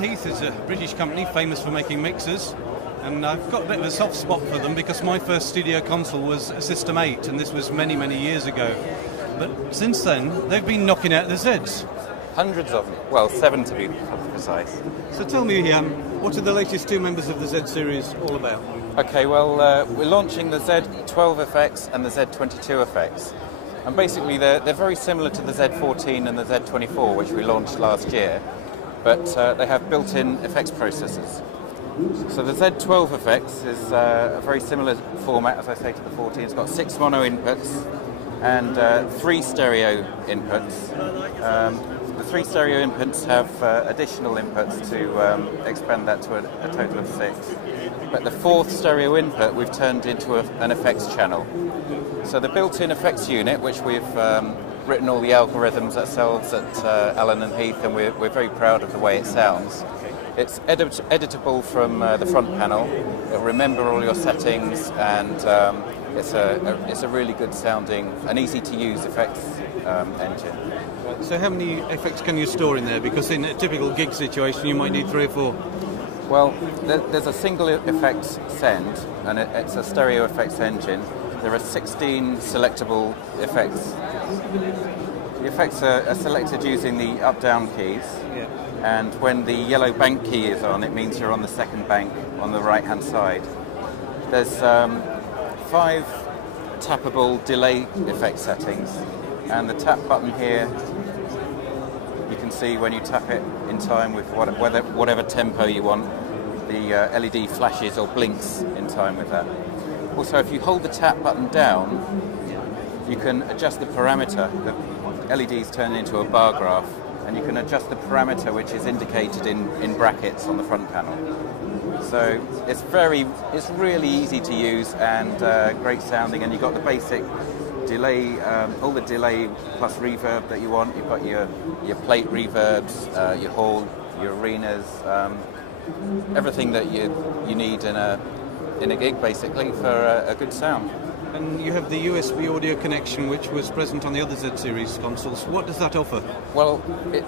Heath is a British company famous for making mixers, and I've got a bit of a soft spot for them because my first studio console was a System 8, and this was many, many years ago. But since then, they've been knocking out the Zeds. Hundreds of them. Well, 7 to be precise. So tell me, what are the latest two members of the Z series all about? Okay, well, we're launching the ZED-12FX and the ZED-12FX. And basically, they're very similar to the Z14 and the Z24, which we launched last year. But they have built-in effects processors. So the ZED-12FX is a very similar format, as I say, to the 14. It's got 6 mono inputs and 3 stereo inputs. The 3 stereo inputs have additional inputs to expand that to a total of 6. But the 4th stereo input we've turned into an effects channel. So the built-in effects unit, which we've written all the algorithms ourselves at Allen & Heath, and we're very proud of the way it sounds. It's editable from the front panel. It'll remember all your settings, and it's a really good sounding and easy to use effects engine. So how many effects can you store in there? Because in a typical gig situation you might need 3 or 4. Well, there's a single effects send, and it's a stereo effects engine. There are 16 selectable effects. The effects are selected using the up-down keys, and when the yellow bank key is on, it means you're on the second bank on the right-hand side. There's 5 tappable delay effect settings, and the tap button here, you can see when you tap it in time with whatever tempo you want, the LED flashes or blinks in time with that. Also, if you hold the tap button down, you can adjust the parameter. The LEDs turn into a bar graph, and you can adjust the parameter, which is indicated in brackets on the front panel. So it's really easy to use and great sounding, and you've got the basic delay, all the delay plus reverb that you want. You've got your plate reverbs, your hall, your arenas, everything that you need in a gig, basically, for a good sound. And you have the USB audio connection, which was present on the other Z series consoles. What does that offer? Well,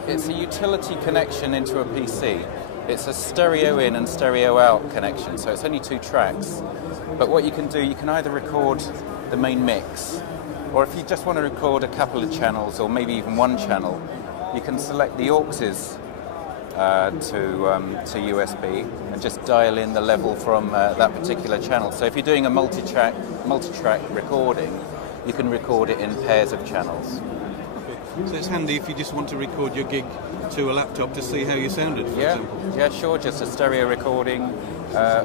it's a utility connection into a PC. It's a stereo in and stereo out connection, so it's only 2 tracks. But what you can do, you can either record the main mix, or if you just want to record a couple of channels, or maybe even 1 channel, you can select the auxes to USB and just dial in the level from that particular channel. So if you're doing a multi-track recording, you can record it in pairs of channels. So it's handy if you just want to record your gig to a laptop to see how you sounded, for example. Yeah, sure, just a stereo recording,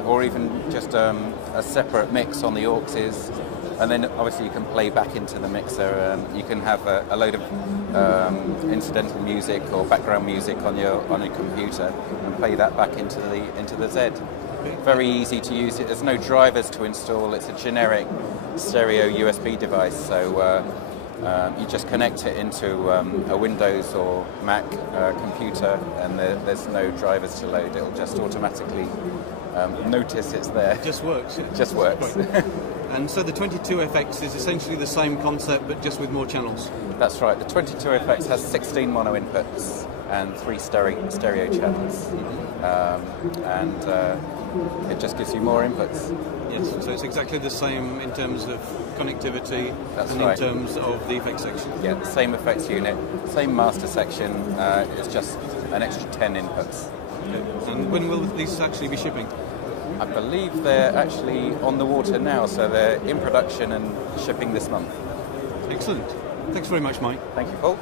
or even just a separate mix on the auxes. And then obviously you can play back into the mixer. You can have a load of incidental music or background music on your computer and play that back into the Z. Very easy to use. There's no drivers to install. It's a generic stereo USB device. So you just connect it into a Windows or Mac computer, and there's no drivers to load. It'll just automatically notice it's there. It just works. It just works. And so the 22FX is essentially the same concept, but just with more channels. That's right. The 22FX has 16 mono inputs and 3 stereo channels, and it just gives you more inputs. Yes, so it's exactly the same in terms of connectivity. That's and right. In terms of the effects section. Yeah, the same effects unit, same master section. It's just an extra 10 inputs. Okay. And when will these actually be shipping? I believe they're actually on the water now, so they're in production and shipping this month. Excellent. Thanks very much, Mike. Thank you, Paul.